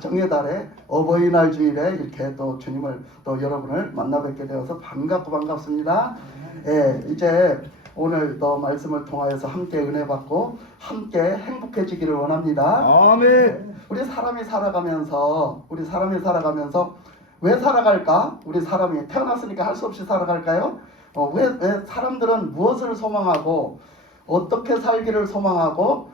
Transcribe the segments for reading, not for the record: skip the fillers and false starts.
정예달에 어버이날 주일에 이렇게 또 주님을 또 여러분을 만나 뵙게 되어서 반갑습니다. 예, 이제 오늘 또 말씀을 통하여서 함께 은혜 받고 함께 행복해지기를 원합니다. 아멘. 우리 사람이 살아가면서 왜 살아갈까? 우리 사람이 태어났으니까 할 수 없이 살아갈까요? 왜 사람들은 무엇을 소망하고 어떻게 살기를 소망하고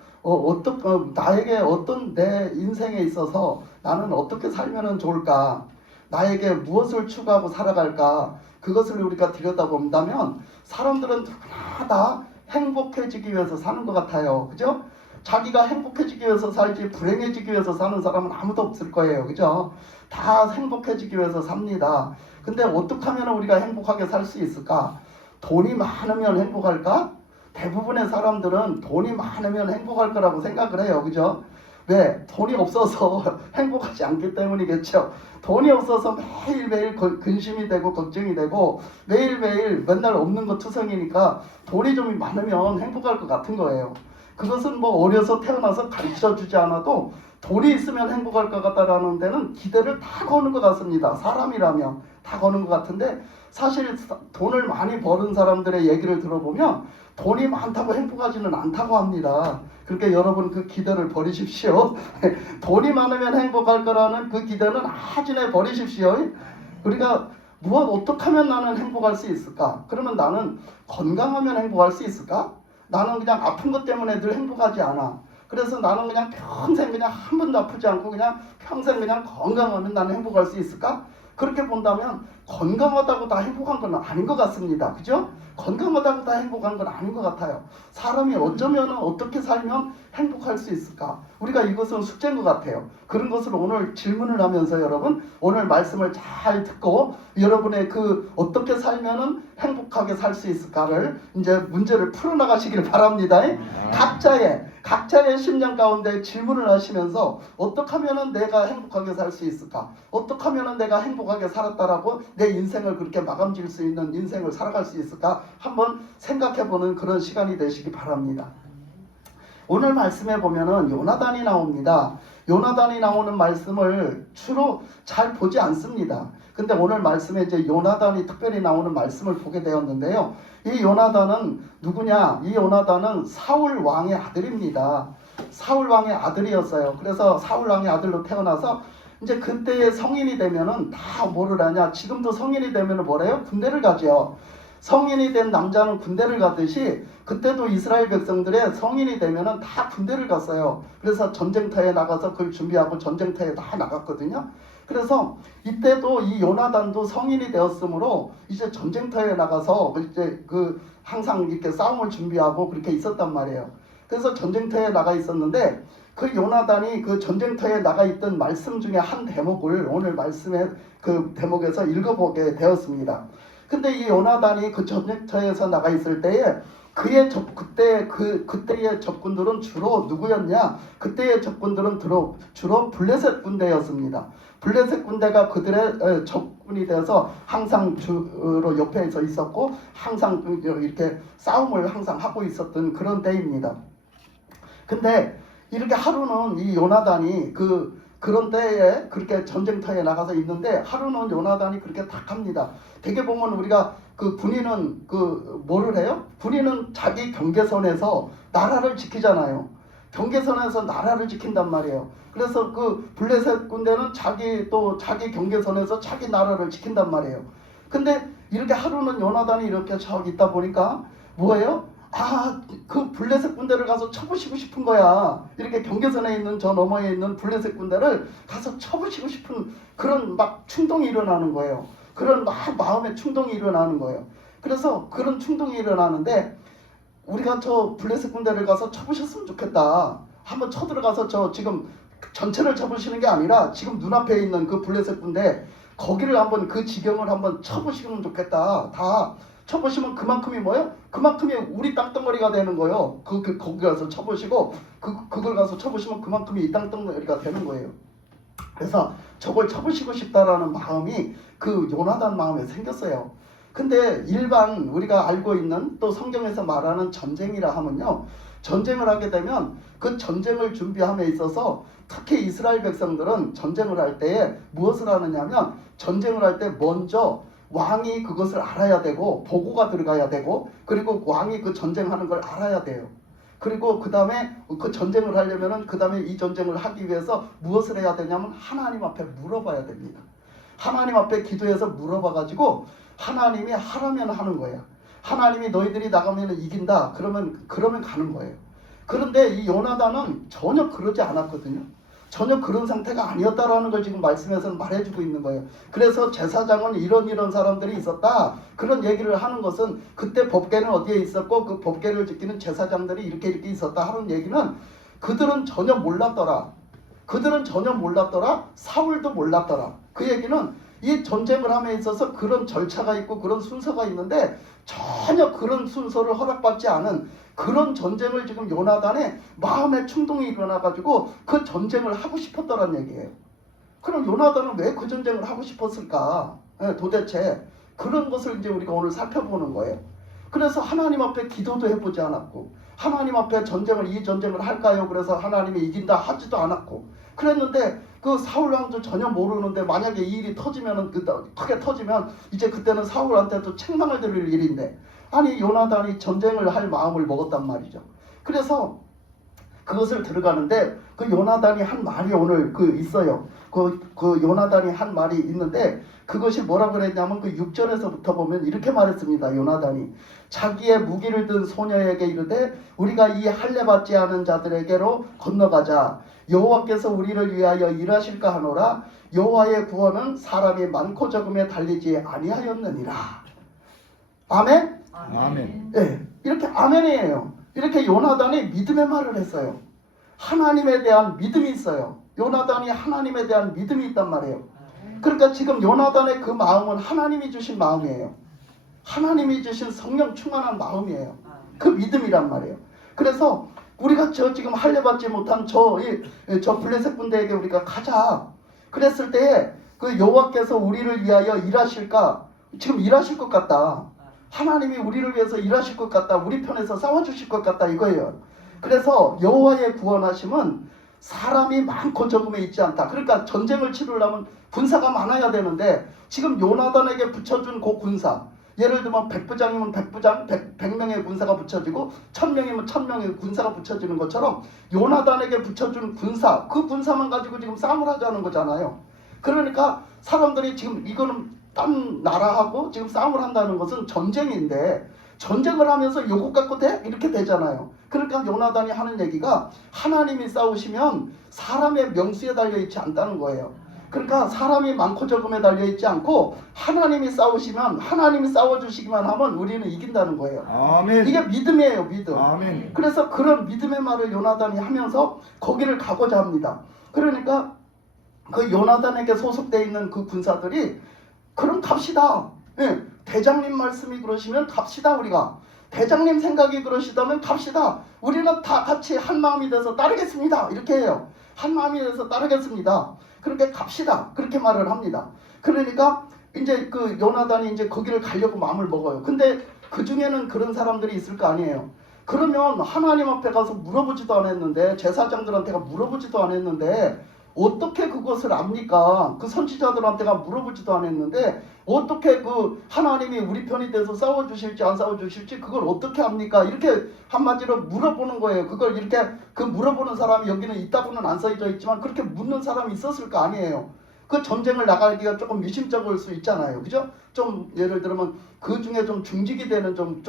나에게 어떤 내 인생에 있어서 나는 어떻게 살면 좋을까? 나에게 무엇을 추구하고 살아갈까? 그것을 우리가 들여다본다면 사람들은 누구나 다 행복해지기 위해서 사는 것 같아요. 그죠? 자기가 행복해지기 위해서 살지 불행해지기 위해서 사는 사람은 아무도 없을 거예요. 그죠? 다 행복해지기 위해서 삽니다. 근데 어떻게 하면 우리가 행복하게 살 수 있을까? 돈이 많으면 행복할까? 대부분의 사람들은 돈이 많으면 행복할 거라고 생각을 해요. 그죠? 왜? 돈이 없어서 행복하지 않기 때문이겠죠. 돈이 없어서 매일매일 근심이 되고 걱정이 되고 매일매일 맨날 없는 거 투성이니까 돈이 좀 많으면 행복할 것 같은 거예요. 그것은 뭐 어려서 태어나서 가르쳐주지 않아도 돈이 있으면 행복할 것 같다라는 데는 기대를 다 거는 것 같습니다. 사람이라면 다 거는 것 같은데 사실 돈을 많이 버는 사람들의 얘기를 들어보면 돈이 많다고 행복하지는 않다고 합니다. 그러니까 여러분 그 기대를 버리십시오. 돈이 많으면 행복할 거라는 그 기대는 아주내 버리십시오. 우리가 어떻게 하면 나는 행복할 수 있을까? 그러면 나는 건강하면 행복할 수 있을까? 나는 그냥 아픈 것 때문에 늘 행복하지 않아. 그래서 나는 그냥 평생 그냥 한 번도 아프지 않고 그냥 평생 그냥 건강하면 나는 행복할 수 있을까? 그렇게 본다면 건강하다고 다 행복한 건 아닌 것 같습니다. 그죠? 건강하다고 다 행복한 건 아닌 것 같아요. 사람이 어쩌면 어떻게 살면 행복할 수 있을까? 우리가 이것은 숙제인 것 같아요. 그런 것을 오늘 질문을 하면서 여러분 오늘 말씀을 잘 듣고 여러분의 그 어떻게 살면은 행복하게 살 수 있을까를 이제 문제를 풀어나가시길 바랍니다. 각자의 심령 가운데 질문을 하시면서 어떻게 하면은 내가 행복하게 살 수 있을까? 어떻게 하면은 내가 행복하게 살았다라고 내 인생을 그렇게 마감 지을 수 있는 인생을 살아갈 수 있을까? 한번 생각해보는 그런 시간이 되시기 바랍니다. 오늘 말씀에 보면은 요나단이 나옵니다. 요나단이 나오는 말씀을 주로 잘 보지 않습니다. 근데 오늘 말씀에 이제 요나단이 특별히 나오는 말씀을 보게 되었는데요. 이 요나단은 누구냐? 이 요나단은 사울 왕의 아들입니다. 사울 왕의 아들이었어요. 그래서 사울 왕의 아들로 태어나서 이제 그때의 성인이 되면은 다 뭐를 하냐? 지금도 성인이 되면은 뭐래요? 군대를 가죠. 성인이 된 남자는 군대를 가듯이 그때도 이스라엘 백성들의 성인이 되면은 다 군대를 갔어요. 그래서 전쟁터에 나가서 그걸 준비하고 전쟁터에 다 나갔거든요. 그래서 이때도 이 요나단도 성인이 되었으므로 이제 전쟁터에 나가서 이제 항상 이렇게 싸움을 준비하고 그렇게 있었단 말이에요. 그래서 전쟁터에 나가 있었는데 그 요나단이 그 전쟁터에 나가 있던 말씀 중에 한 대목을 오늘 말씀의 그 대목에서 읽어보게 되었습니다. 근데 이 요나단이 그 전쟁터에서 나가 있을 때에 그때의 적군들은 주로 누구였냐? 그때의 적군들은 주로 블레셋 군대였습니다. 블레셋 군대가 그들의 적군이 되어서 항상 주로 옆에서 있었고 항상 이렇게 싸움을 항상 하고 있었던 그런 때입니다. 근데 이렇게 하루는 이 요나단이 그런 때에 그렇게 전쟁터에 나가서 있는데 하루는 요나단이 그렇게 딱 합니다. 되게 보면 우리가 군인은 뭐를 해요? 군인은 자기 경계선에서 나라를 지키잖아요. 경계선에서 나라를 지킨단 말이에요. 그래서 그 블레셋 군대는 자기 경계선에서 자기 나라를 지킨단 말이에요. 근데 이렇게 하루는 요나단이 이렇게 저 있다 보니까 뭐예요? 그 블레셋 군대를 가서 쳐부시고 싶은 거야. 이렇게 경계선에 있는 저 너머에 있는 블레셋 군대를 가서 쳐부시고 싶은 그런 막 충동이 일어나는 거예요. 그런 막 마음의 충동이 일어나는 거예요. 그래서 그런 충동이 일어나는데 우리가 저 블레셋 군대를 가서 쳐부셨으면 좋겠다. 한번 쳐들어가서 저 지금 전체를 쳐부시는 게 아니라 지금 눈앞에 있는 그 블레셋 군대 거기를 한번 그 지경을 한번 쳐부시면 좋겠다. 다 쳐보시면 그만큼이 뭐예요? 그만큼이 우리 땅덩어리가 되는 거예요. 거기 가서 쳐보시고 그걸 가서 쳐보시면 그만큼이 이 땅덩어리가 되는 거예요. 그래서 저걸 쳐보시고 싶다라는 마음이 그 요나단 마음에 생겼어요. 근데 일반 우리가 알고 있는 또 성경에서 말하는 전쟁이라 하면요, 전쟁을 하게 되면 그 전쟁을 준비함에 있어서 특히 이스라엘 백성들은 전쟁을 할 때에 무엇을 하느냐면 전쟁을 할 때 먼저 왕이 그것을 알아야 되고 보고가 들어가야 되고 그리고 왕이 그 전쟁하는 걸 알아야 돼요. 그리고 그 다음에 그 전쟁을 하려면은 그 다음에 이 전쟁을 하기 위해서 무엇을 해야 되냐면 하나님 앞에 물어봐야 됩니다. 하나님 앞에 기도해서 물어봐 가지고 하나님이 하라면 하는 거예요. 하나님이 너희들이 나가면 이긴다. 그러면 가는 거예요. 그런데 이 요나단은 전혀 그러지 않았거든요. 전혀 그런 상태가 아니었다라는 걸 지금 말씀에서는 말해주고 있는 거예요. 그래서 제사장은 이런 사람들이 있었다. 그런 얘기를 하는 것은 그때 법궤는 어디에 있었고 그 법궤를 지키는 제사장들이 이렇게 있었다 하는 얘기는 그들은 전혀 몰랐더라. 사울도 몰랐더라. 그 얘기는 이 전쟁을 함에 있어서 그런 절차가 있고 그런 순서가 있는데 전혀 그런 순서를 허락받지 않은 그런 전쟁을 지금 요나단의 마음의 충동이 일어나가지고 그 전쟁을 하고 싶었더란 얘기예요. 그럼 요나단은 왜 그 전쟁을 하고 싶었을까? 도대체 그런 것을 이제 우리가 오늘 살펴보는 거예요. 그래서 하나님 앞에 기도도 해보지 않았고 하나님 앞에 이 전쟁을 할까요? 그래서 하나님이 이긴다 하지도 않았고 그랬는데 그 사울 왕도 전혀 모르는데 만약에 이 일이 터지면은 크게 터지면 이제 그때는 사울한테 또 책망을 들을 일인데 아니 요나단이 전쟁을 할 마음을 먹었단 말이죠. 그래서 그것을 들어가는데 그 요나단이 한 말이 오늘 있어요. 그 요나단이 한 말이 있는데 그것이 뭐라고 그랬냐면 그 6절에서부터 보면 이렇게 말했습니다. 요나단이 자기의 무기를 든 소녀에게 이르되 우리가 이 할례 받지 않은 자들에게로 건너가자. 여호와께서 우리를 위하여 일하실까 하노라. 여호와의 구원은 사람이 많고 적음에 달리지 아니하였느니라. 아멘? 아멘. 네, 이렇게 아멘이에요. 이렇게 요나단이 믿음의 말을 했어요. 하나님에 대한 믿음이 있어요. 요나단이 하나님에 대한 믿음이 있단 말이에요. 그러니까 지금 요나단의 그 마음은 하나님이 주신 마음이에요. 하나님이 주신 성령 충만한 마음이에요. 그 믿음이란 말이에요. 그래서 우리가 지금 할례 받지 못한 저 블레셋 군대에게 우리가 가자. 그랬을 때에 그 여호와께서 우리를 위하여 일하실까? 지금 일하실 것 같다. 하나님이 우리를 위해서 일하실 것 같다. 우리 편에서 싸워주실 것 같다 이거예요. 그래서 여호와의 구원하심은 사람이 많고 적음에 있지 않다. 그러니까 전쟁을 치르려면 군사가 많아야 되는데 지금 요나단에게 붙여준 그 군사 예를 들면 100부장이면 100부장 100명의 군사가 붙여지고 1000명이면 1000명의 군사가 붙여지는 것처럼 요나단에게 붙여준 군사 그 군사만 가지고 지금 싸움을 하자는 거잖아요. 그러니까 사람들이 지금 이거는 딴 나라하고 지금 싸움을 한다는 것은 전쟁인데 전쟁을 하면서 요것 갖고 돼? 이렇게 되잖아요. 그러니까 요나단이 하는 얘기가 하나님이 싸우시면 사람의 명수에 달려있지 않다는 거예요. 그러니까 사람이 많고 적음에 달려있지 않고 하나님이 싸우시면 하나님이 싸워주시기만 하면 우리는 이긴다는 거예요. 아멘. 이게 믿음이에요. 믿음. 아멘. 그래서 그런 믿음의 말을 요나단이 하면서 거기를 가고자 합니다. 그러니까 그 요나단에게 소속되어 있는 그 군사들이 그럼 갑시다. 예, 대장님 말씀이 그러시면 갑시다. 우리가 대장님 생각이 그러시다면 갑시다. 우리는 다 같이 한 마음이 돼서 따르겠습니다. 이렇게 해요. 한 마음이 돼서 따르겠습니다. 그렇게 갑시다. 그렇게 말을 합니다. 그러니까 이제 그 요나단이 이제 거기를 가려고 마음을 먹어요. 근데 그 중에는 그런 사람들이 있을 거 아니에요. 그러면 하나님 앞에 가서 물어보지도 않았는데 제사장들한테가 물어보지도 않았는데 어떻게 그것을 압니까? 그 선지자들한테가 물어보지도 않았는데 어떻게 그 하나님이 우리 편이 돼서 싸워주실지 안 싸워주실지 그걸 어떻게 압니까? 이렇게 한마디로 물어보는 거예요. 그걸 이렇게 그 물어보는 사람이 여기는 있다고는 안 써져 있지만 그렇게 묻는 사람이 있었을 거 아니에요. 그 전쟁을 나가기가 조금 미심쩍을 수 있잖아요. 그죠? 좀 예를 들면 그 중에 좀 중직이 되는 좀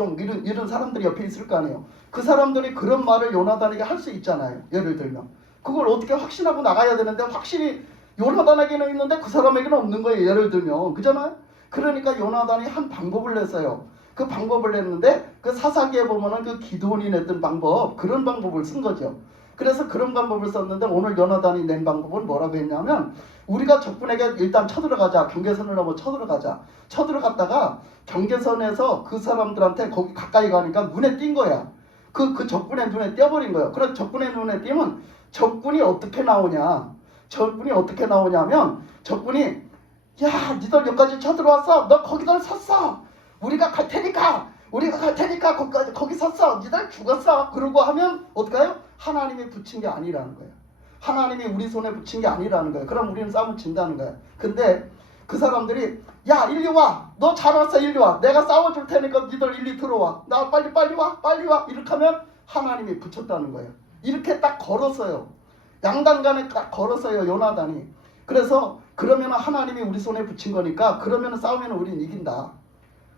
이런 사람들이 옆에 있을 거 아니에요. 그 사람들이 그런 말을 요나단에게 할 수 있잖아요. 예를 들면 그걸 어떻게 확신하고 나가야 되는데 확신이 요나단에게는 있는데 그 사람에게는 없는 거예요. 예를 들면 그잖아요. 그러니까 요나단이 한 방법을 냈어요. 그 방법을 냈는데 그 사사기에 보면은 그 기드온이 냈던 방법 그런 방법을 쓴 거죠. 그래서 그런 방법을 썼는데 오늘 요나단이 낸 방법은 뭐라고 했냐면 우리가 적군에게 일단 쳐들어가자. 경계선을 넘어 쳐들어가자. 쳐들어갔다가 경계선에서 그 사람들한테 거기 가까이 가니까 눈에 띈 거야. 그 적군의 눈에 띄어버린 거예요. 그래서 적군의 눈에 띄면 적군이 어떻게 나오냐? 적군이 어떻게 나오냐면 적군이 야, 니들 여기까지 쳐들어왔어. 너 거기다 섰어. 우리가 갈 테니까 우리가 갈 테니까 거기 섰어. 니들 죽었어. 그러고 하면 어떡해요? 하나님이 붙인 게 아니라는 거예요. 하나님이 우리 손에 붙인 게 아니라는 거예요. 그럼 우리는 싸움을 진다는 거예요. 근데 그 사람들이 야 일리 와. 너 잘 왔어. 일리 와. 내가 싸워줄 테니까 니들 일리 들어와. 나 빨리 와. 이렇게 하면 하나님이 붙였다는 거예요. 이렇게 딱 걸었어요. 양단간에 딱 걸었어요. 요나단이. 그래서 그러면 하나님이 우리 손에 붙인 거니까 그러면 싸우면 우린 이긴다.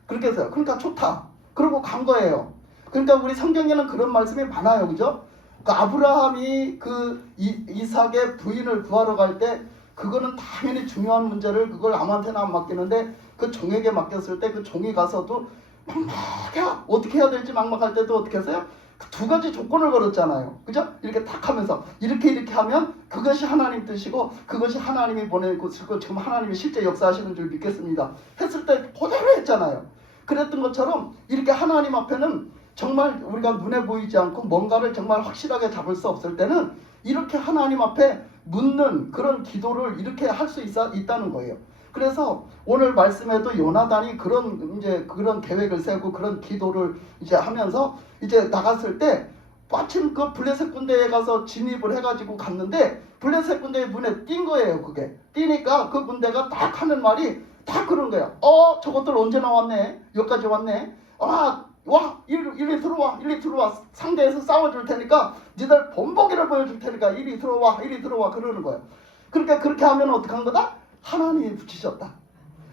그렇게 했어요. 그러니까 좋다. 그러고 간 거예요. 그러니까 우리 성경에는 그런 말씀이 많아요. 그죠? 그 아브라함이 그 이삭의 부인을 구하러 갈 때 그거는 당연히 중요한 문제를 그걸 아무한테나 안 맡기는데 그 종에게 맡겼을 때 그 종이 가서도 막막해. 어떻게 해야 될지 막막할 때도 어떻게 했어요? 두 가지 조건을 걸었잖아요. 그죠? 이렇게 탁 하면서 이렇게 하면 그것이 하나님 뜻이고 그것이 하나님이 보내고 지금 하나님이 실제 역사하시는 줄 믿겠습니다. 했을 때 그대로 했잖아요. 그랬던 것처럼 이렇게 하나님 앞에는 정말 우리가 눈에 보이지 않고 뭔가를 정말 확실하게 잡을 수 없을 때는 이렇게 하나님 앞에 묻는 그런 기도를 이렇게 할 수 있다는 거예요. 그래서 오늘 말씀에도 요나단이 그런 계획을 세우고 그런 기도를 이제 하면서 이제 나갔을 때 마침 그 블레셋 군대에 가서 진입을 해가지고 갔는데 블레셋 군대의 눈에 띈 거예요. 그게 띄니까 그 군대가 딱 하는 말이 딱 그런 거야. 저것들 언제 나왔네? 여기까지 왔네. 와 이리 들어와. 상대에서 싸워줄 테니까 니들 본보기를 보여줄 테니까 이리 들어와 그러는 거예요. 그러니까 그렇게 하면 어떡한 거다? 하나님이 붙이셨다.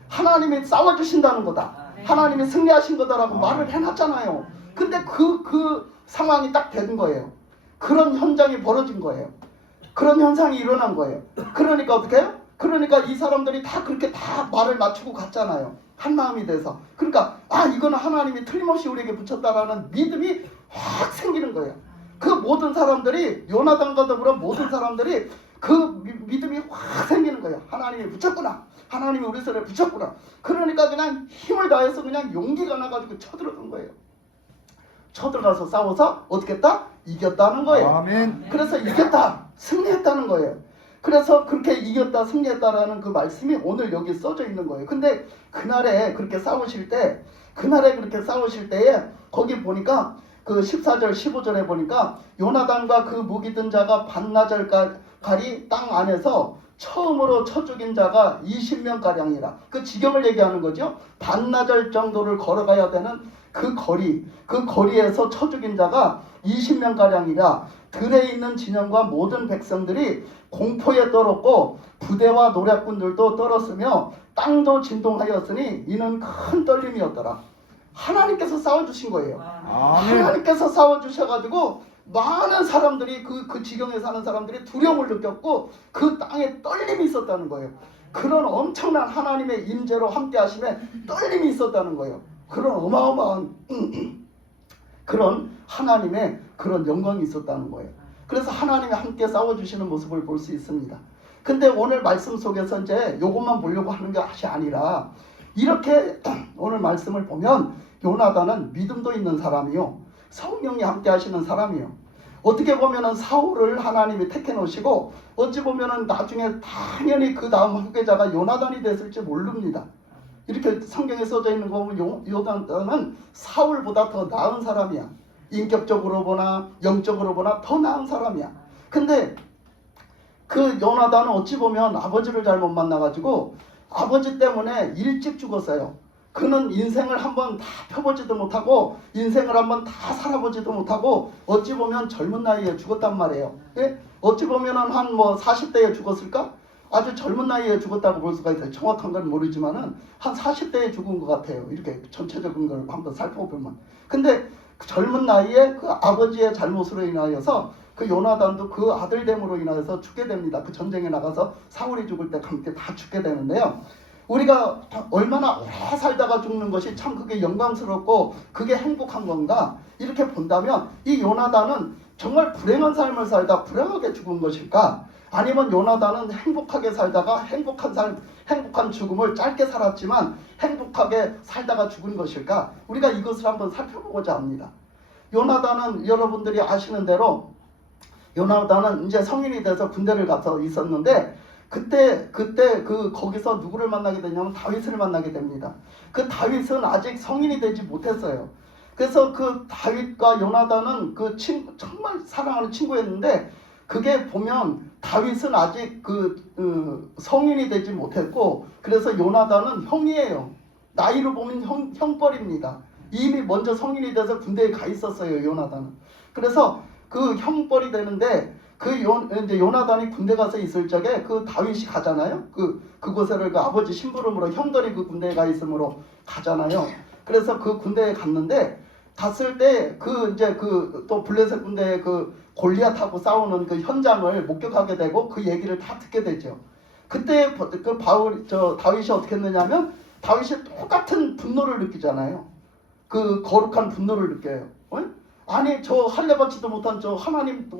하나님이 싸워주신다는 거다. 하나님이 승리하신 거다라고 말을 해놨잖아요. 근데 그 상황이 딱 된 거예요. 그런 현장이 벌어진 거예요. 그런 현상이 일어난 거예요. 그러니까 어떻게 해요? 그러니까 이 사람들이 다 그렇게 다 말을 맞추고 갔잖아요. 한 마음이 돼서. 그러니까 이거는 하나님이 틀림없이 우리에게 붙였다라는 믿음이 확 생기는 거예요. 그 모든 사람들이 요나단과 더불어 모든 사람들이 그 믿음이 확 생기는 거예요. 하나님이 붙였구나. 하나님이 우리 손에 붙였구나. 그러니까 그냥 힘을 다해서 그냥 용기가 나가지고 쳐들어간 거예요. 쳐들어가서 싸워서 어떻게 했다? 이겼다는 거예요. 아멘. 그래서 이겼다. 승리했다는 거예요. 그래서 그렇게 이겼다 승리했다라는 그 말씀이 오늘 여기 써져 있는 거예요. 근데 그날에 그렇게 싸우실 때에 거기 보니까 그 14절 15절에 보니까 요나단과 그 무기 든 자가 반나절까지 땅 안에서 처음으로 쳐 죽인 자가 20명가량이라. 그 지경을 얘기하는 거죠. 반나절 정도를 걸어가야 되는 그 거리에서 쳐 죽인 자가 20명가량이라. 들에 있는 진영과 모든 백성들이 공포에 떨었고 부대와 노략군들도 떨었으며 땅도 진동하였으니 이는 큰 떨림이었더라. 하나님께서 싸워주신 거예요. 아멘. 하나님께서 싸워주셔가지고 많은 사람들이 그 지경에 사는 사람들이 두려움을 느꼈고 그 땅에 떨림이 있었다는 거예요. 그런 엄청난 하나님의 임재로 함께 하심에 떨림이 있었다는 거예요. 그런 어마어마한 그런 하나님의 그런 영광이 있었다는 거예요. 그래서 하나님이 함께 싸워주시는 모습을 볼 수 있습니다. 근데 오늘 말씀 속에서 이제 이것만 보려고 하는 것이 아니라 이렇게 오늘 말씀을 보면 요나단은 믿음도 있는 사람이요, 성령이 함께 하시는 사람이요. 어떻게 보면은 사울을 하나님이 택해 놓으시고 어찌 보면은 나중에 당연히 그 다음 후계자가 요나단이 됐을지 모릅니다. 이렇게 성경에 써져 있는 거 보면 요나단은 사울보다 더 나은 사람이야. 인격적으로 보나 영적으로 보나 더 나은 사람이야. 근데 그 요나단은 어찌 보면 아버지를 잘못 만나가지고 아버지 때문에 일찍 죽었어요. 그는 인생을 한번 다 펴보지도 못하고 인생을 한번 다 살아보지도 못하고 어찌 보면 젊은 나이에 죽었단 말이에요. 예? 어찌 보면 한 40대에 죽었을까? 아주 젊은 나이에 죽었다고 볼 수가 있어요. 정확한 건 모르지만은 한 40대에 죽은 것 같아요. 이렇게 전체적인 걸 한번 살펴보면. 근데 그 젊은 나이에 그 아버지의 잘못으로 인하여서 그 요나단도 그 아들됨으로 인하여서 죽게 됩니다. 그 전쟁에 나가서 사울이 죽을 때 함께 다 죽게 되는데요. 우리가 얼마나 오래 살다가 죽는 것이 참 그게 영광스럽고 그게 행복한 건가 이렇게 본다면 이 요나단은 정말 불행한 삶을 살다 불행하게 죽은 것일까? 아니면 요나단은 행복하게 살다가 행복한 죽음을 짧게 살았지만 행복하게 살다가 죽은 것일까? 우리가 이것을 한번 살펴보고자 합니다. 요나단은 여러분들이 아시는 대로 요나단은 이제 성인이 돼서 군대를 가서 있었는데 그때 거기서 누구를 만나게 되냐면 다윗을 만나게 됩니다. 그 다윗은 아직 성인이 되지 못했어요. 그래서 그 다윗과 요나단은 그 친구, 정말 사랑하는 친구였는데 그게 보면 다윗은 아직 성인이 되지 못했고 그래서 요나단은 형이에요. 나이로 보면 형벌입니다. 이미 먼저 성인이 돼서 군대에 가 있었어요, 요나단은. 그래서 그 형벌이 되는데 이제 요나단이 군대 가서 있을 적에 그 다윗이 가잖아요. 그곳에를 그 아버지 심부름으로 형들이 그 군대에 가 있으므로 가잖아요. 그래서 그 군대에 갔는데 갔을 때 또 블레셋 군대의 그 골리앗하고 싸우는 그 현장을 목격하게 되고 그 얘기를 다 듣게 되죠. 그때 다윗이 어떻게 했느냐면 다윗이 똑같은 분노를 느끼잖아요. 그 거룩한 분노를 느껴요. 아니 저 할례받지도 못한 저 하나님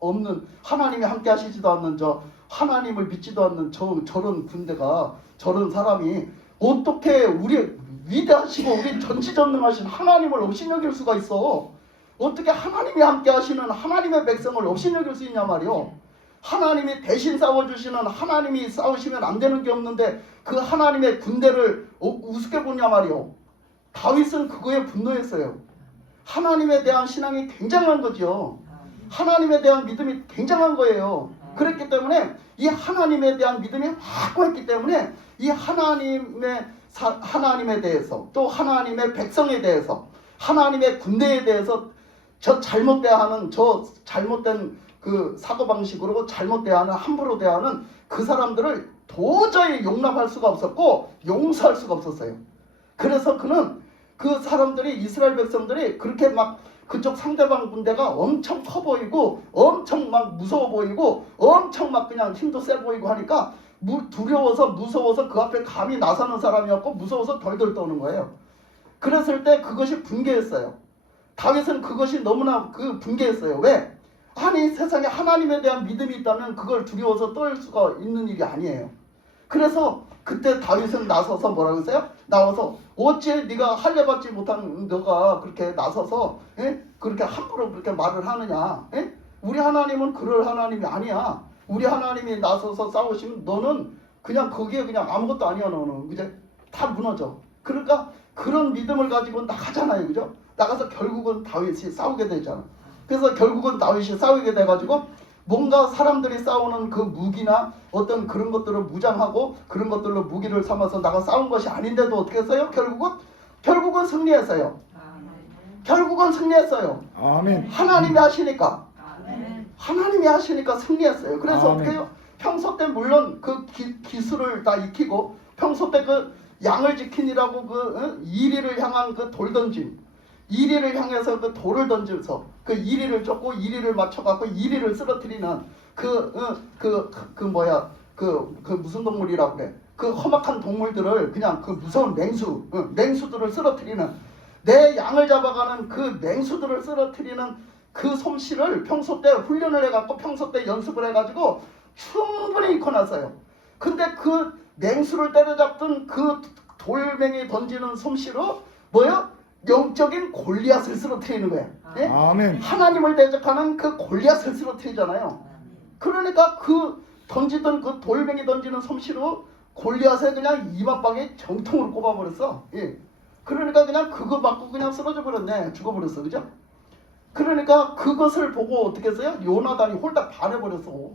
없는 하나님이 함께 하시지도 않는 저 하나님을 믿지도 않는 저런 군대가 저런 사람이 어떻게 우리 위대하시고 우리 전지전능하신 하나님을 업신여길 수가 있어. 어떻게 하나님이 함께 하시는 하나님의 백성을 업신여길 수 있냐 말이요. 하나님이 대신 싸워주시는 하나님이 싸우시면 안 되는 게 없는데 그 하나님의 군대를 우습게 보냐 말이요. 다윗은 그거에 분노했어요. 하나님에 대한 신앙이 굉장한 거죠. 하나님에 대한 믿음이 굉장한 거예요. 그랬기 때문에 이 하나님에 대한 믿음이 확고했기 때문에 이 하나님에 대해서 또 하나님의 백성에 대해서 하나님의 군대에 대해서 저 잘못된 그 사고방식으로 잘못 대하는 함부로 대하는 그 사람들을 도저히 용납할 수가 없었고 용서할 수가 없었어요. 그래서 그는 그 사람들이 이스라엘 백성들이 그렇게 막 그쪽 상대방 군대가 엄청 커 보이고 엄청 막 무서워 보이고 엄청 막 그냥 힘도 세 보이고 하니까 두려워서 무서워서 그 앞에 감히 나서는 사람이었고 무서워서 덜덜 떠는 거예요. 그랬을 때 그것이 분개했어요. 다윗은 그것이 너무나 분개했어요. 왜? 아니 세상에 하나님에 대한 믿음이 있다면 그걸 두려워서 떨 수가 있는 일이 아니에요. 그래서 그때 다윗은 나서서 뭐라고 했어요? 나와서 어찌 네가 할례받지 못한 너가 그렇게 나서서 그렇게 함부로 그렇게 말을 하느냐? 우리 하나님은 그럴 하나님이 아니야. 우리 하나님이 나서서 싸우시면 너는 그냥 거기에 그냥 아무것도 아니야. 너는 이제 다 무너져. 그러니까 그런 믿음을 가지고 나가잖아요. 그죠? 나가서 결국은 다윗이 싸우게 되잖아. 그래서 결국은 다윗이 싸우게 돼가지고 뭔가 사람들이 싸우는 그 무기나 어떤 그런 것들을 무장하고 그런 것들로 무기를 삼아서 나가 싸운 것이 아닌데도 어떻게 했어요? 결국은 승리했어요. 결국은 승리했어요. 아멘. 하나님이 하시니까. 아멘. 하나님이 하시니까 승리했어요. 그래서 아멘. 어떻게 해요? 평소 때 물론 그 기술을 다 익히고 평소 때 그 양을 지키니라고 이리를 향한 그 돌 던짐, 이리를 향해서 그 돌을 던져서 그 이리를 쫓고 이리를 맞춰갖고 이리를 쓰러뜨리는 무슨 동물이라고 그래? 그 험악한 동물들을 그냥 그 무서운 맹수들을 쓰러뜨리는 내 양을 잡아가는 그 맹수들을 쓰러뜨리는 그 솜씨를 평소 때 훈련을 해갖고 평소 때 연습을 해가지고 충분히 익혀놨어요. 근데 그 맹수를 때려잡던 그 돌멩이 던지는 솜씨로 뭐야? 영적인 골리앗을 쓰러뜨리는 거야. 예? 아멘. 하나님을 대적하는 그 골리앗을 쓰러뜨리잖아요. 그러니까 그 던지던 그 돌멩이 던지는 솜씨로 골리앗에 그냥 이마방에 정통으로 꼽아버렸어. 예. 그러니까 그냥 그거 맞고 그냥 쓰러져 버렸네. 죽어버렸어. 그죠? 그러니까 그것을 보고 어떻게 했어요? 요나단이 홀딱 반해버렸어.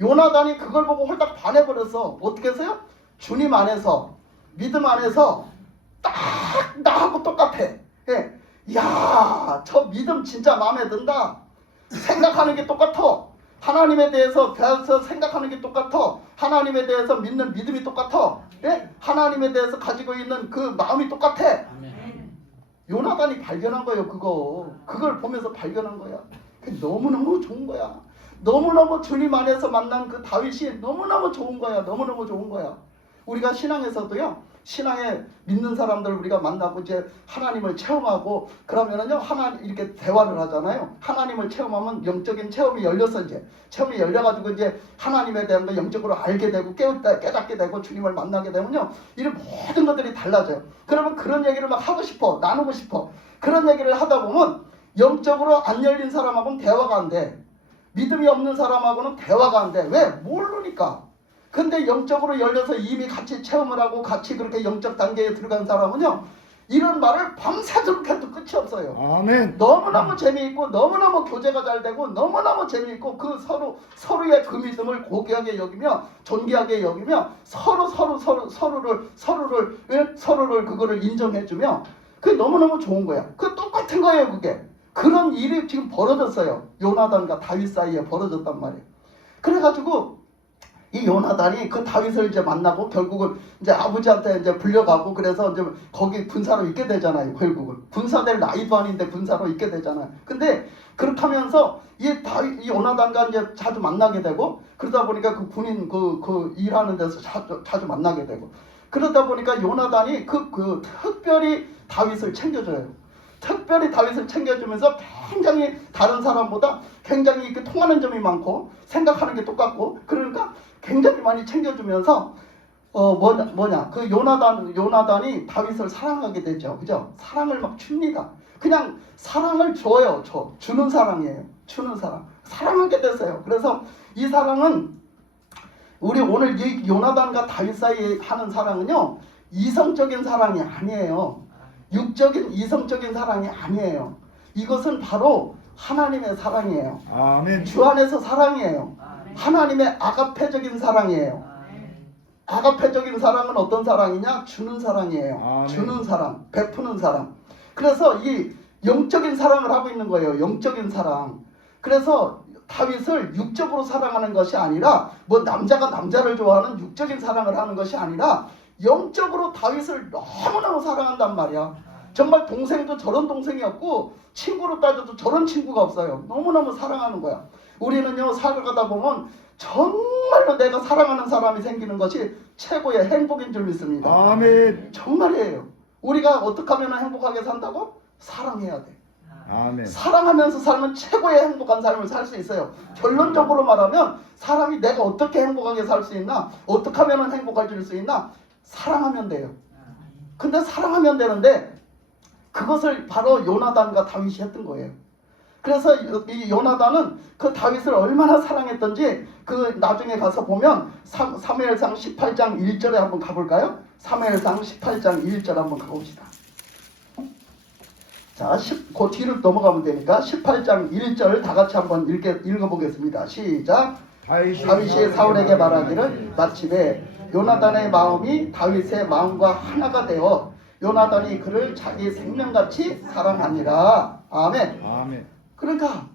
요나단이 그걸 보고 홀딱 반해버렸어. 어떻게 했어요? 주님 안에서 믿음 안에서 딱 나하고 똑같아. 예. 야, 저 믿음 진짜 마음에 든다. 생각하는 게 똑같아. 하나님에 대해서 생각하는 게 똑같아. 하나님에 대해서 믿는 믿음이 똑같아. 예? 하나님에 대해서 가지고 있는 그 마음이 똑같아. 아멘. 요나단이 발견한 거예요. 그걸 보면서 발견한 거야. 너무너무 좋은 거야. 너무너무 주님 안에서 만난 그 다윗이 너무너무 좋은 거야. 너무너무 좋은 거야. 우리가 신앙에서도요. 신앙에 믿는 사람들 우리가 만나고 이제 하나님을 체험하고 그러면은요 하나님 이렇게 대화를 하잖아요. 하나님을 체험하면 영적인 체험이 열렸어. 이제 체험이 열려가지고 이제 하나님에 대한 거 영적으로 알게 되고 깨닫게 되고 주님을 만나게 되면요 이런 모든 것들이 달라져요. 그러면 그런 얘기를 막 하고 싶어, 나누고 싶어. 그런 얘기를 하다 보면 영적으로 안 열린 사람하고는 대화가 안 돼. 믿음이 없는 사람하고는 대화가 안 돼. 왜? 모르니까. 근데 영적으로 열려서 이미 같이 체험을 하고 같이 그렇게 영적 단계에 들어간 사람은요 이런 말을 밤새도록 해도 끝이 없어요. 아멘. 너무너무 재미있고 너무너무 교제가 잘 되고 너무너무 재미있고 그 서로의 그 믿음을 고귀하게 여기며 존귀하게 여기며 서로를 그거를 인정해주며 그게 너무너무 좋은 거야. 그 똑같은 거예요. 그게 그런 일이 지금 벌어졌어요. 요나단과 다윗 사이에 벌어졌단 말이에요. 그래가지고 이 요나단이 그 다윗을 이제 만나고 결국은 이제 아버지한테 이제 불려가고 그래서 이제 거기 군사로 있게 되잖아요. 결국은 군사될 나이도 아닌데 군사로 있게 되잖아요. 근데 그렇게 하면서 이 요나단과 이제 자주 만나게 되고 그러다 보니까 그 군인 그 일하는 데서 자주 만나게 되고 그러다 보니까 요나단이 특별히 다윗을 챙겨줘요. 특별히 다윗을 챙겨주면서 굉장히 다른 사람보다 굉장히 이렇게 통하는 점이 많고 생각하는 게 똑같고 그러니까 굉장히 많이 챙겨주면서 그 요나단이 다윗을 사랑하게 되죠. 그죠? 사랑을 막 줍니다. 그냥 사랑을 줘요. 주는 사랑이에요. 주는 사랑. 사랑하게 됐어요. 그래서 이 사랑은 우리 오늘 이 요나단과 다윗 사이에 하는 사랑은요. 이성적인 사랑이 아니에요. 육적인 이성적인 사랑이 아니에요. 이것은 바로 하나님의 사랑이에요. 아멘. 주 안에서 사랑이에요. 하나님의 아가페적인 사랑이에요. 아가페적인 사랑은 어떤 사랑이냐? 주는 사랑이에요. 아멘. 주는 사랑, 베푸는 사랑. 그래서 이 영적인 사랑을 하고 있는 거예요. 영적인 사랑. 그래서 다윗을 육적으로 사랑하는 것이 아니라 뭐 남자가 남자를 좋아하는 육적인 사랑을 하는 것이 아니라 영적으로 다윗을 너무너무 사랑한단 말이야. 정말 동생도 저런 동생이 없고 친구로 따져도 저런 친구가 없어요. 너무너무 사랑하는 거야. 우리는요 살아가다 보면 정말로 내가 사랑하는 사람이 생기는 것이 최고의 행복인 줄 믿습니다. 아멘. 정말이에요. 우리가 어떻게 하면 행복하게 산다고? 사랑해야 돼. 아멘. 사랑하면서 살면 최고의 행복한 삶을 살 수 있어요. 결론적으로 말하면 사람이 내가 어떻게 행복하게 살 수 있나? 어떻게 하면 행복해질 수 있나? 사랑하면 돼요. 근데 사랑하면 되는데 그것을 바로 요나단과 다윗이 했던 거예요. 그래서 이 요나단은 그 다윗을 얼마나 사랑했던지 그 나중에 가서 보면 사무엘상 18장 1절에 한번 가볼까요? 사무엘상 18장 1절 한번 가봅시다. 자, 그 뒤를 넘어가면 되니까 18장 1절 다 같이 한번 읽어보겠습니다. 시작. 다윗이 사울에게 말하기를 마침에 요나단의 마음이 다윗의 마음과 하나가 되어 요나단이 그를 자기 생명같이 사랑하니라. 아멘. 아멘. 그러니까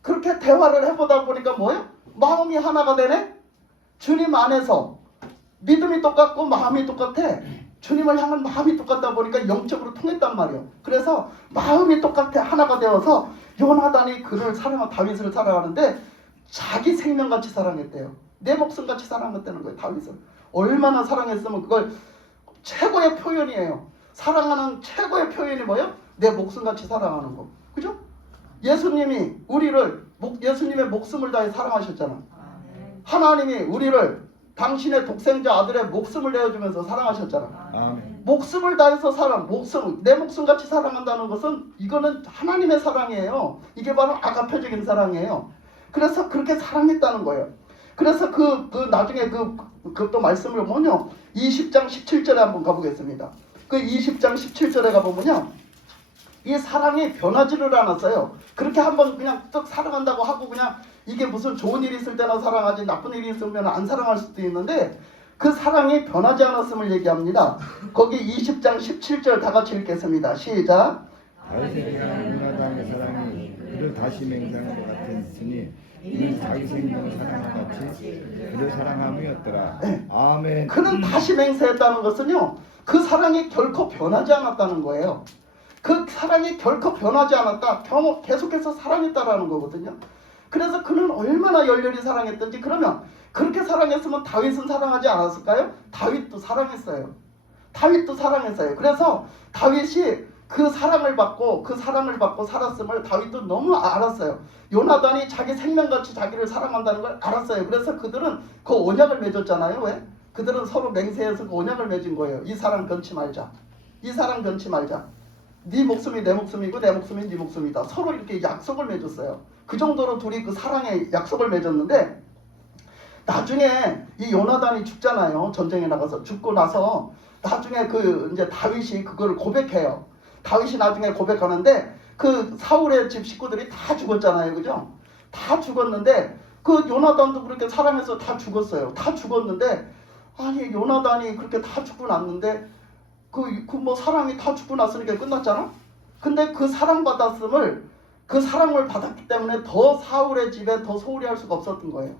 그렇게 대화를 해보다 보니까 뭐예요? 마음이 하나가 되네? 주님 안에서 믿음이 똑같고 마음이 똑같아. 주님을 향한 마음이 똑같다 보니까 영적으로 통했단 말이에요. 그래서 마음이 똑같아 하나가 되어서 요나단이 다윗을 사랑하는데 자기 생명같이 사랑했대요. 내 목숨같이 사랑했다는 거예요. 다윗을 얼마나 사랑했으면 그걸 최고의 표현이에요. 사랑하는 최고의 표현이 뭐예요? 내 목숨같이 사랑하는 거. 그죠? 예수님이 예수님의 목숨을 다해 사랑하셨잖아. 하나님이 우리를 당신의 독생자 아들의 목숨을 내어주면서 사랑하셨잖아. 아멘. 목숨을 다해서 내 목숨같이 사랑한다는 것은 이거는 하나님의 사랑이에요. 이게 바로 아가페적인 사랑이에요. 그래서 그렇게 사랑했다는 거예요. 그래서 나중에 또 말씀을 보면요. 20장 17절에 한번 가보겠습니다. 그 20장 17절에 가보면요. 이 사랑이 변하지를 않았어요. 그렇게 한번 그냥 뚝 사랑한다고 하고 그냥 이게 무슨 좋은 일이 있을 때나 사랑하지 나쁜 일이 있으면 안 사랑할 수도 있는데 그 사랑이 변하지 않았음을 얘기합니다. 거기 20장 17절 다 같이 읽겠습니다. 시작. 다윗에게 요나단의 사랑이 그를 다시 맹세한 것 같으니 이는 자기 생명을 사랑한 같이 그를 사랑함이었더라. 네. 아멘. 그는 다시 맹세했다는 것은요. 그 사랑이 결코 변하지 않았다는 거예요. 그 사랑이 결코 변하지 않았다. 계속해서 사랑했다라는 거거든요. 그래서 그는 얼마나 열렬히 사랑했던지 그러면 그렇게 사랑했으면 다윗은 사랑하지 않았을까요? 다윗도 사랑했어요. 그래서 다윗이 그 사랑을 받고 살았음을 다윗도 너무 알았어요. 요나단이 자기 생명같이 자기를 사랑한다는 걸 알았어요. 그래서 그들은 그 언약을 맺었잖아요. 왜? 그들은 서로 맹세해서 그 언약을 맺은 거예요. 이 사랑 변치 말자. 네 목숨이 내 목숨이고 내 목숨이 네 목숨이다. 서로 이렇게 약속을 맺었어요. 그 정도로 둘이 그 사랑의 약속을 맺었는데 나중에 이 요나단이 죽잖아요. 전쟁에 나가서 죽고 나서 나중에 그 이제 다윗이 그걸 고백해요. 다윗이 나중에 고백하는데 그 사울의 집 식구들이 다 죽었잖아요. 그죠? 다 죽었는데 그 요나단도 그렇게 사랑해서 다 죽었어요. 다 죽었는데 아니 요나단이 그렇게 다 죽고 났는데 그 뭐 사랑이 다 죽고 났으니까 끝났잖아. 근데 그 사랑받았음을 그 사랑을 받았기 때문에 더 사울의 집에 더 소홀히 할 수가 없었던 거예요.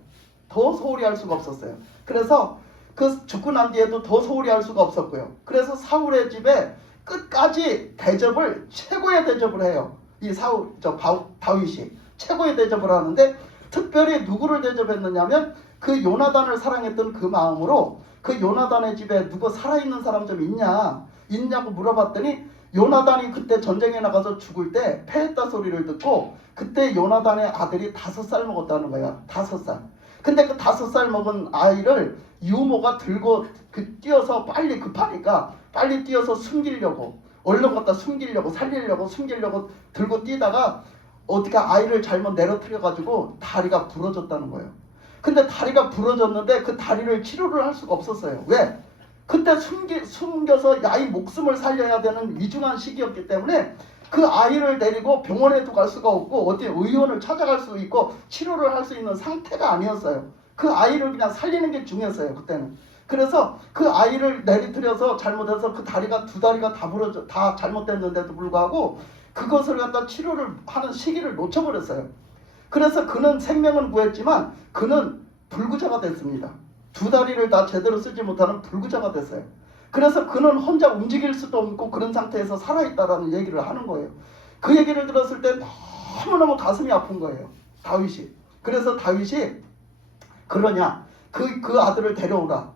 더 소홀히 할 수가 없었어요. 그래서 그 죽고 난 뒤에도 더 소홀히 할 수가 없었고요. 그래서 사울의 집에 끝까지 대접을 최고의 대접을 해요. 이 다윗이 최고의 대접을 하는데 특별히 누구를 대접했느냐면 그 요나단을 사랑했던 그 마음으로 그 요나단의 집에 누구 살아있는 사람 좀 있냐고 물어봤더니 요나단이 그때 전쟁에 나가서 죽을 때 패했다 소리를 듣고 그때 요나단의 아들이 5살 먹었다는 거야. 5살. 근데 그 5살 먹은 아이를 유모가 들고 뛰어서 빨리 급하니까 빨리 뛰어서 숨기려고 얼른 갖다 숨기려고 살리려고 들고 뛰다가 어떻게 아이를 잘못 내려뜨려가지고 다리가 부러졌다는 거예요. 근데 다리가 부러졌는데 그 다리를 치료를 할 수가 없었어요. 왜? 그때 숨겨서 아이 목숨을 살려야 되는 위중한 시기였기 때문에 그 아이를 데리고 병원에도 갈 수가 없고 어디 의원을 찾아갈 수 있고 치료를 할 수 있는 상태가 아니었어요. 그 아이를 그냥 살리는 게 중요했어요. 그때는. 그래서 그 아이를 내리뜨려서 잘못해서 그 다리가 두 다리가 다 잘못됐는데도 불구하고 그것을 갖다 치료를 하는 시기를 놓쳐버렸어요. 그래서 그는 생명은 구했지만 그는 불구자가 됐습니다. 두 다리를 다 제대로 쓰지 못하는 불구자가 됐어요. 그래서 그는 혼자 움직일 수도 없고 그런 상태에서 살아있다라는 얘기를 하는 거예요. 그 얘기를 들었을 때 너무너무 가슴이 아픈 거예요. 다윗이. 그래서 다윗이 그러냐 그 아들을 데려오라.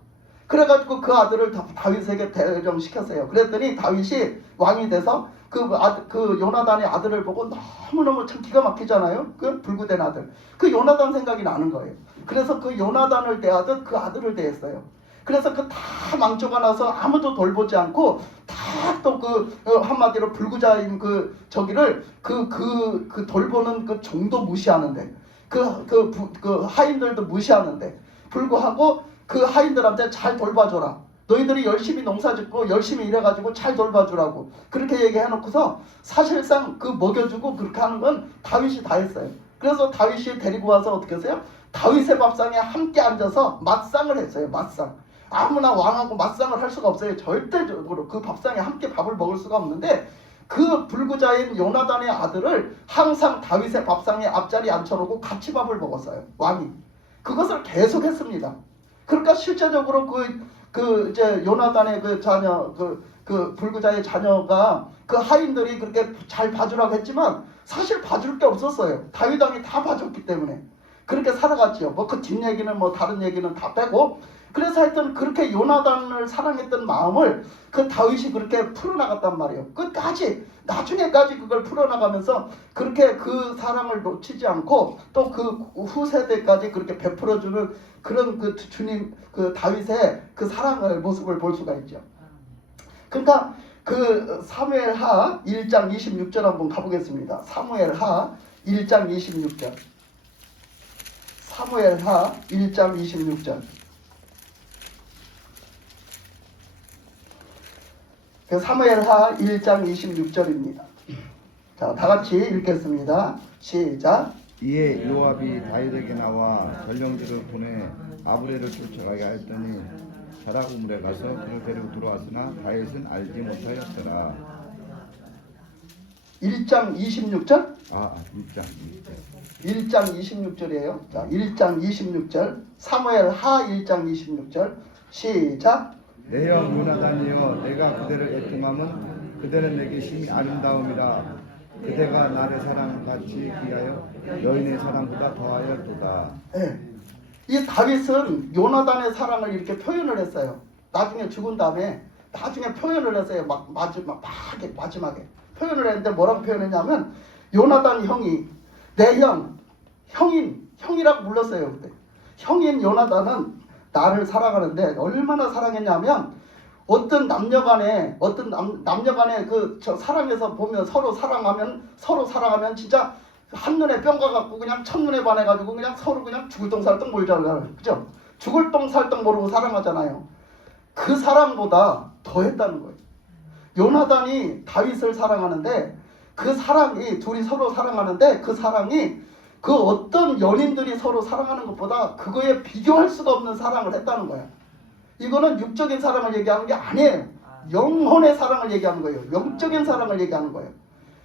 그래가지고 그 아들을 다윗에게 대령시켰어요. 그랬더니 다윗이 왕이 돼서 그 요나단의 아들을 보고 너무너무 참 기가 막히잖아요. 그 불구된 아들. 그 요나단 생각이 나는 거예요. 그래서 그 요나단을 대하듯 그 아들을 대했어요. 그래서 그 다 망조가 나서 아무도 돌보지 않고 다 또 한마디로 불구자인 저기를 돌보는 그 종도 무시하는데 그 하인들도 무시하는데 불구하고 그 하인들한테 잘 돌봐줘라. 너희들이 열심히 농사짓고 열심히 일해가지고 잘 돌봐주라고 그렇게 얘기해놓고서 사실상 그 먹여주고 그렇게 하는 건 다윗이 다 했어요. 그래서 다윗이 데리고 와서 어떻게 했어요? 다윗의 밥상에 함께 앉아서 맞상을 했어요. 맞상. 아무나 왕하고 맞상을 할 수가 없어요. 절대적으로 그 밥상에 함께 밥을 먹을 수가 없는데 그 불구자인 요나단의 아들을 항상 다윗의 밥상에 앞자리에 앉혀놓고 같이 밥을 먹었어요. 왕이. 그것을 계속했습니다. 그러니까 실제적으로 이제 요나단의 그 자녀 그 불구자의 자녀가 그 하인들이 그렇게 잘 봐주라고 했지만 사실 봐줄 게 없었어요. 다윗 왕이 다 봐줬기 때문에 그렇게 살아갔지요. 뭐 그 뒷얘기는 뭐 다른 얘기는 다 빼고 그래서 하여튼 그렇게 요나단을 사랑했던 마음을 그 다윗이 그렇게 풀어나갔단 말이에요. 끝까지 나중에까지 그걸 풀어나가면서 그렇게 그 사랑을 놓치지 않고 또 그 후세대까지 그렇게 베풀어주는 그런 그 주님 그 다윗의 그 사랑의 모습을 볼 수가 있죠. 그러니까 그 사무엘하 1장 26절 한번 가보겠습니다. 사무엘하 1장 26절. 사무엘하 1장 26절. 그 사무엘하 1장 26절입니다. 자, 다 같이 읽겠습니다. 시작. 이에 요압이 다윗에게 나와 전령들을 보내 아브레를 쫓아가게 하였더니 자락 우물에 가서 그를 데리고 들어왔으나 다윗은 알지 못하였더라. 1장 26절? 1장 26절이에요. 자, 1장 26절. 사무엘하 1장 26절. 시작. 내 형 요나단이여 내가 그대를 애통함은 그대는 내게 심히 아름다움이라 그대가 나를 사랑같이 귀하여 여인의 사랑보다 더하였도다. 네. 이 다윗은 요나단의 사랑을 이렇게 표현을 했어요. 나중에 죽은 다음에 나중에 표현을 했어요. 마지막에 표현을 했는데 뭐라고 표현했냐면 요나단 형이 내 형이라고 불렀어요. 그때 형인 요나단은 나를 사랑하는데 얼마나 사랑했냐면 어떤 남녀간에 사랑에서 보면 서로 사랑하면 진짜 한눈에 뿅 가갖고 그냥 첫눈에 반해가지고 그냥 서로 그냥 죽을 똥살똥 몰자고 그죠? 죽을 똥살똥 모르고 사랑하잖아요. 그 사랑보다 더 했다는 거예요. 요나단이 다윗을 사랑하는데 그 사랑이 둘이 서로 사랑하는데 그 사랑이 그 어떤 연인들이 서로 사랑하는 것보다 그거에 비교할 수가 없는 사랑을 했다는 거야. 이거는 육적인 사랑을 얘기하는 게 아니에요. 영혼의 사랑을 얘기하는 거예요. 영적인 사랑을 얘기하는 거예요.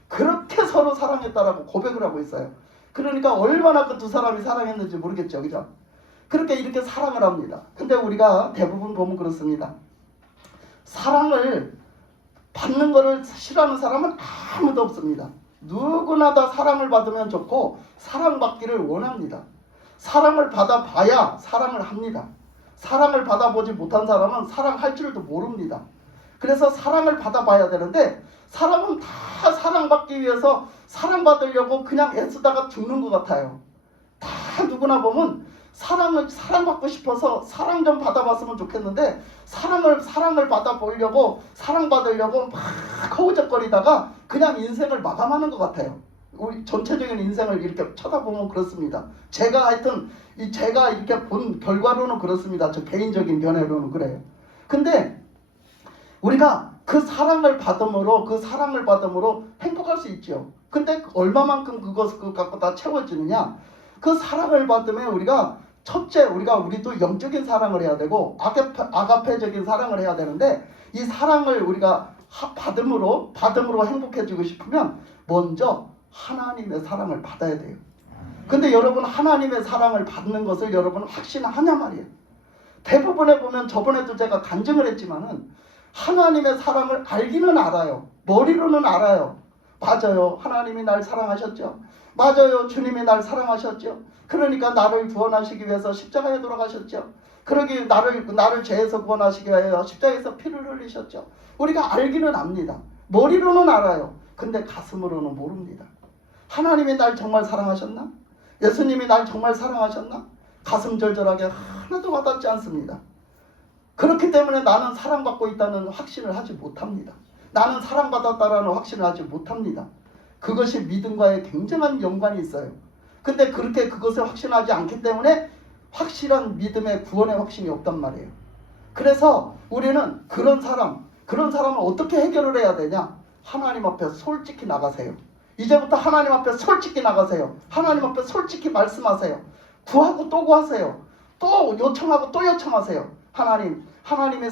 그렇게 서로 사랑했다라고 고백을 하고 있어요. 그러니까 얼마나 그 두 사람이 사랑했는지 모르겠죠. 그죠? 그렇게 이렇게 사랑을 합니다. 근데 우리가 대부분 보면 그렇습니다. 사랑을 받는 것을 싫어하는 사람은 아무도 없습니다. 누구나 다 사랑을 받으면 좋고 사랑받기를 원합니다. 사랑을 받아봐야 사랑을 합니다. 사랑을 받아보지 못한 사람은 사랑할 줄도 모릅니다. 그래서 사랑을 받아봐야 되는데 사람은 다 사랑받기 위해서 사랑받으려고 그냥 애쓰다가 죽는 것 같아요. 다 누구나 보면 사랑받고 싶어서 사랑 좀 받아봤으면 좋겠는데 사랑을 받아보려고 사랑받으려고 막 허우적거리다가 그냥 인생을 마감하는 것 같아요. 우리 전체적인 인생을 이렇게 쳐다보면 그렇습니다. 제가 하여튼 제가 이렇게 본 결과로는 그렇습니다. 저 개인적인 견해로는 그래요. 근데 우리가 그 사랑을 받음으로 행복할 수 있죠. 근데 얼마만큼 그것 갖고 다 채워지느냐? 그 사랑을 받으면 우리가 첫째 우리도 영적인 사랑을 해야 되고 아가페적인 사랑을 해야 되는데 이 사랑을 우리가 받음으로 행복해지고 싶으면 먼저 하나님의 사랑을 받아야 돼요. 근데 여러분 하나님의 사랑을 받는 것을 여러분 확신하냐 말이에요. 대부분에 보면 저번에도 제가 간증을 했지만은 하나님의 사랑을 알기는 알아요. 머리로는 알아요. 맞아요. 하나님이 날 사랑하셨죠. 맞아요. 주님이 날 사랑하셨죠. 그러니까 나를 구원하시기 위해서 십자가에 돌아가셨죠. 그러기 나를 죄에서 구원하시기 위해서 십자가에서 피를 흘리셨죠. 우리가 알기는 압니다. 머리로는 알아요. 근데 가슴으로는 모릅니다. 하나님이 날 정말 사랑하셨나? 예수님이 날 정말 사랑하셨나? 가슴 절절하게 하나도 와닿지 않습니다. 그렇기 때문에 나는 사랑받고 있다는 확신을 하지 못합니다. 나는 사랑받았다라는 확신을 하지 못합니다. 그것이 믿음과의 굉장한 연관이 있어요. 근데 그렇게 그것을 확신하지 않기 때문에 확실한 믿음의 구원의 확신이 없단 말이에요. 그래서 우리는 그런 사람은 어떻게 해결을 해야 되냐? 하나님 앞에 솔직히 나가세요. 이제부터 하나님 앞에 솔직히 나가세요. 하나님 앞에 솔직히 말씀하세요. 구하고 또 구하세요. 또 요청하고 또 요청하세요. 하나님이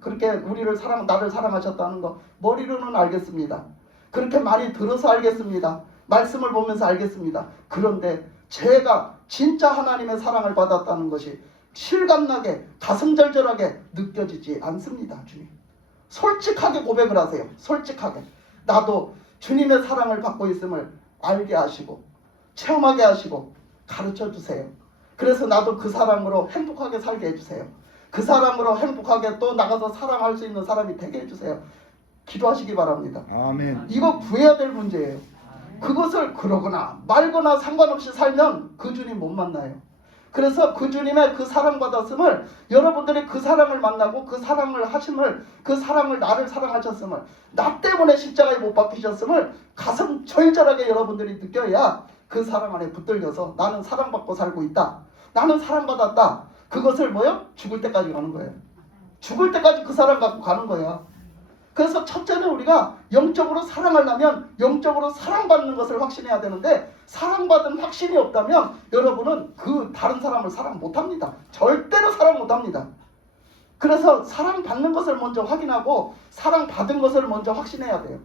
그렇게 나를 사랑하셨다는 거 머리로는 알겠습니다. 그렇게 많이 들어서 알겠습니다. 말씀을 보면서 알겠습니다. 그런데 제가 진짜 하나님의 사랑을 받았다는 것이 실감나게 가슴절절하게 느껴지지 않습니다. 주님, 솔직하게 고백을 하세요. 솔직하게 나도 주님의 사랑을 받고 있음을 알게 하시고 체험하게 하시고 가르쳐 주세요. 그래서 나도 그 사랑으로 행복하게 살게 해주세요. 그 사랑으로 행복하게 또 나가서 사랑할 수 있는 사람이 되게 해주세요. 기도하시기 바랍니다. 아멘. 이거 구해야 될 문제예요. 그것을 그러거나 말거나 상관없이 살면 그 주님 못 만나요. 그래서 그 주님의 그 사랑받았음을 여러분들이 그 사랑을 만나고 그 사랑을 하심을 그 사랑을 나를 사랑하셨음을 나 때문에 십자가에 못 박히셨음을 가슴 절절하게 여러분들이 느껴야 그 사랑 안에 붙들려서 나는 사랑받고 살고 있다. 나는 사랑받았다. 그것을 죽을 때까지 가는 거예요. 죽을 때까지 그 사랑 갖고 가는 거야. 그래서 첫째는 우리가 영적으로 사랑하려면 영적으로 사랑받는 것을 확신해야 되는데 사랑받은 확신이 없다면 여러분은 그 다른 사람을 사랑 못합니다. 절대로 사랑 못합니다. 그래서 사랑받는 것을 먼저 확인하고 사랑받은 것을 먼저 확신해야 돼요.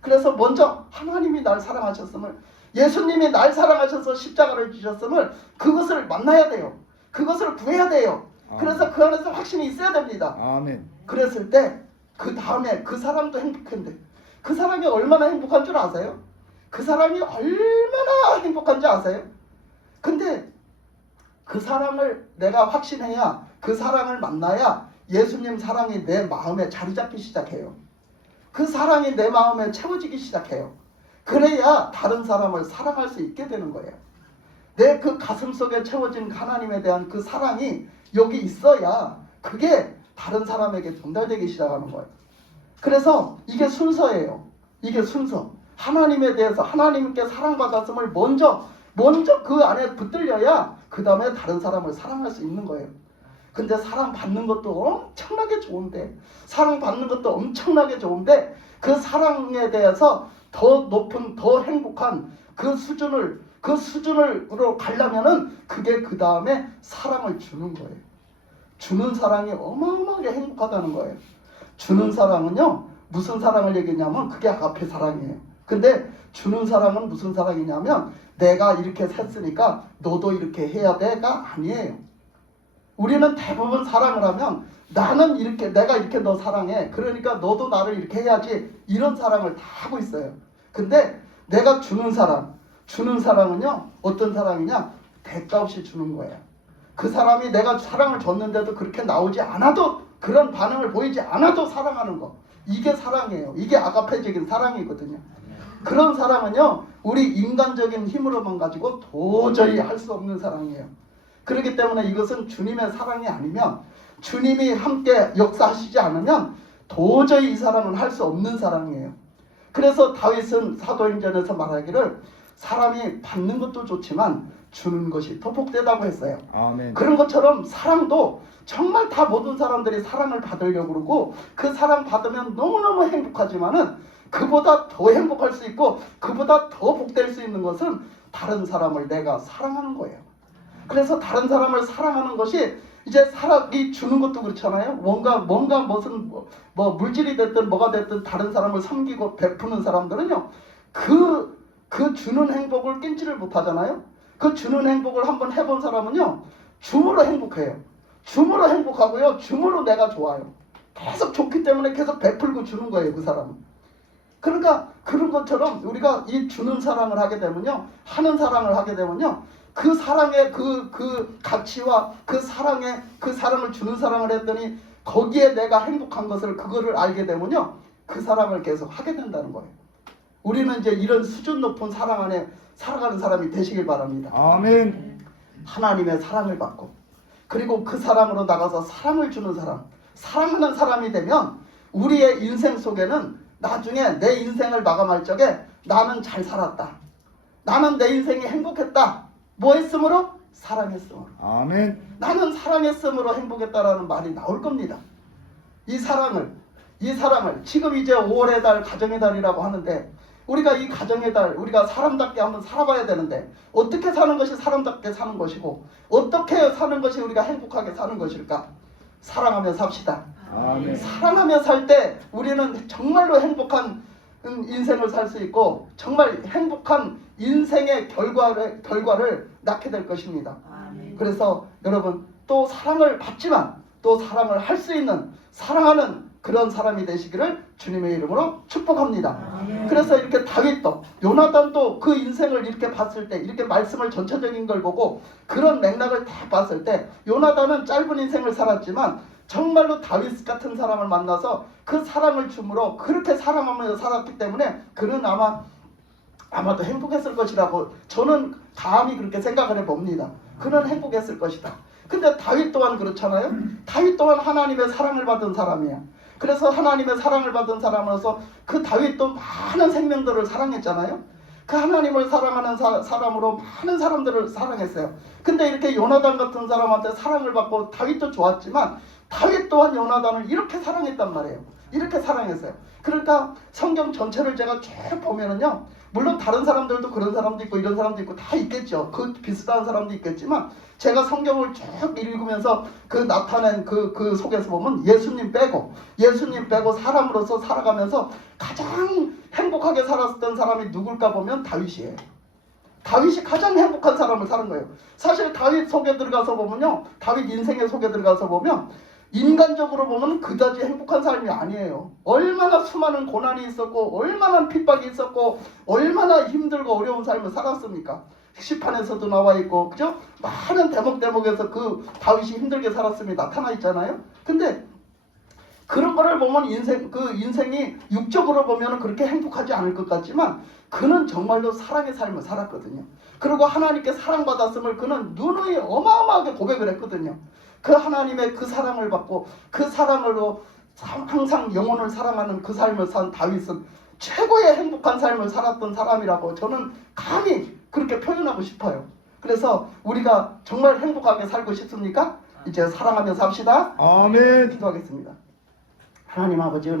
그래서 먼저 하나님이 날 사랑하셨음을 예수님이 날 사랑하셔서 십자가를 지셨음을 그것을 만나야 돼요. 그것을 구해야 돼요. 그래서 그 안에서 확신이 있어야 됩니다. 아멘. 그랬을 때 그 다음에 그 사람도 행복한데 그 사람이 얼마나 행복한 줄 아세요? 그 사람이 얼마나 행복한지 아세요? 근데 그 사랑을 내가 확신해야 그 사랑을 만나야 예수님 사랑이 내 마음에 자리 잡기 시작해요. 그 사랑이 내 마음에 채워지기 시작해요. 그래야 다른 사람을 사랑할 수 있게 되는 거예요. 내 그 가슴 속에 채워진 하나님에 대한 그 사랑이 여기 있어야 그게 다른 사람에게 전달되기 시작하는 거예요. 그래서 이게 순서예요. 이게 순서. 하나님에 대해서 하나님께 사랑받았음을 먼저 그 안에 붙들려야 그 다음에 다른 사람을 사랑할 수 있는 거예요. 근데 사랑받는 것도 엄청나게 좋은데 그 사랑에 대해서 더 높은 더 행복한 그 수준으로 가려면은 그게 그 다음에 사랑을 주는 거예요. 주는 사랑이 어마어마하게 행복하다는 거예요. 주는 사랑은요, 무슨 사랑을 얘기했냐면 그게 아가페 사랑이에요. 근데 주는 사랑은 무슨 사랑이냐면 내가 이렇게 했으니까 너도 이렇게 해야 돼가 아니에요. 우리는 대부분 사랑을 하면 나는 이렇게, 내가 이렇게 너 사랑해, 그러니까 너도 나를 이렇게 해야지, 이런 사랑을 다 하고 있어요. 근데 내가 주는 사랑은요 어떤 사랑이냐, 대가 없이 주는 거예요. 그 사람이 내가 사랑을 줬는데도 그렇게 나오지 않아도, 그런 반응을 보이지 않아도 사랑하는 거, 이게 사랑이에요. 이게 아가페적인 사랑이거든요. 그런 사랑은요 우리 인간적인 힘으로만 가지고 도저히 할 수 없는 사랑이에요. 그렇기 때문에 이것은 주님의 사랑이 아니면, 주님이 함께 역사하시지 않으면 도저히 이 사랑은 할 수 없는 사랑이에요. 그래서 다윗은 사도행전에서 말하기를 사람이 받는 것도 좋지만 주는 것이 더 복되다고 했어요. 아멘. 그런 것처럼 사랑도 정말 다 모든 사람들이 사랑을 받으려고 그러고 그 사랑 받으면 너무너무 행복하지만은 그보다 더 행복할 수 있고 그보다 더 복될 수 있는 것은 다른 사람을 내가 사랑하는 거예요. 그래서 다른 사람을 사랑하는 것이 이제 사랑이 주는 것도 그렇잖아요. 뭔가 무슨 뭐 물질이 됐든 뭐가 됐든 다른 사람을 섬기고 베푸는 사람들은요 그 주는 행복을 끊지를 못하잖아요. 그 주는 행복을 한번 해본 사람은요 줌으로 행복해요. 줌으로 행복하고요, 줌으로 내가 좋아요. 계속 좋기 때문에 계속 베풀고 주는 거예요, 그 사람은. 그러니까 그런 것처럼 우리가 이 주는 사랑을 하게 되면요, 하는 사랑을 하게 되면요, 그 사랑의 그 가치와 그 사랑을 주는 사랑을 했더니 거기에 내가 행복한 것을, 그거를 알게 되면요, 그 사랑을 계속 하게 된다는 거예요. 우리는 이제 이런 수준 높은 사랑 안에 살아가는 사람이 되시길 바랍니다. 아멘. 하나님의 사랑을 받고, 그리고 그 사랑으로 나가서 사랑을 주는 사람, 사랑하는 사람이 되면 우리의 인생 속에는 나중에 내 인생을 마감할 적에 나는 잘 살았다, 나는 내 인생이 행복했다. 뭐 했으므로? 사랑했으므로. 아멘. 나는 사랑했으므로 행복했다라는 말이 나올 겁니다. 이 사랑을 지금 이제 5월의 달, 가정의 달이라고 하는데, 우리가 이 가정의 달, 우리가 사람답게 한번 살아봐야 되는데, 어떻게 사는 것이 사람답게 사는 것이고 어떻게 사는 것이 우리가 행복하게 사는 것일까? 사랑하며 삽시다. 아멘. 사랑하며 살 때 우리는 정말로 행복한 인생을 살 수 있고 정말 행복한 인생의 결과를 낳게 될 것입니다. 그래서 여러분, 또 사랑을 받지만 또 사랑을 할 수 있는, 사랑하는 그런 사람이 되시기를 주님의 이름으로 축복합니다. 그래서 이렇게 다윗도, 요나단도 그 인생을 이렇게 봤을 때, 이렇게 말씀을 전체적인 걸 보고 그런 맥락을 다 봤을 때, 요나단은 짧은 인생을 살았지만 정말로 다윗 같은 사람을 만나서 그 사랑을 줌으로 그렇게 사랑하면서 살았기 때문에 그는 아마도 행복했을 것이라고 저는 감히 그렇게 생각을 해봅니다. 그는 행복했을 것이다. 근데 다윗 또한 그렇잖아요. 다윗 또한 하나님의 사랑을 받은 사람이야. 그래서 하나님의 사랑을 받은 사람으로서 그 다윗도 많은 생명들을 사랑했잖아요. 그 하나님을 사랑하는 사람으로 많은 사람들을 사랑했어요. 근데 이렇게 요나단 같은 사람한테 사랑을 받고 다윗도 좋았지만 다윗 또한 요나단을 이렇게 사랑했단 말이에요. 이렇게 사랑했어요. 그러니까 성경 전체를 제가 쭉 보면은요, 물론 다른 사람들도 그런 사람도 있고 이런 사람도 있고 다 있겠죠. 그 비슷한 사람도 있겠지만 제가 성경을 쭉 읽으면서 그 나타낸 그 속에서 보면 예수님 빼고 사람으로서 살아가면서 가장 행복하게 살았던 사람이 누굴까 보면 다윗이에요. 다윗이 가장 행복한 사람을 사는 거예요. 사실 다윗 속에 들어가서 보면요, 다윗 인생의 속에 들어가서 보면 인간적으로 보면 그다지 행복한 삶이 아니에요. 얼마나 수많은 고난이 있었고 얼마나 핍박이 있었고 얼마나 힘들고 어려운 삶을 살았습니까? 시판에서도 나와 있고, 그죠? 많은 대목에서 그 다윗이 힘들게 살았음이 나타나 있잖아요. 근데 그런 거를 보면 인생이 육적으로 보면 그렇게 행복하지 않을 것 같지만 그는 정말로 사랑의 삶을 살았거든요. 그리고 하나님께 사랑받았음을 그는 누누이 어마어마하게 고백을 했거든요. 그 하나님의 그 사랑을 받고 그 사랑으로 항상 영혼을 사랑하는 그 삶을 산 다윗은 최고의 행복한 삶을 살았던 사람이라고 저는 감히 그렇게 표현하고 싶어요. 그래서 우리가 정말 행복하게 살고 싶습니까? 이제 사랑하며 삽시다. 아멘. 기도하겠습니다. 하나님 아버지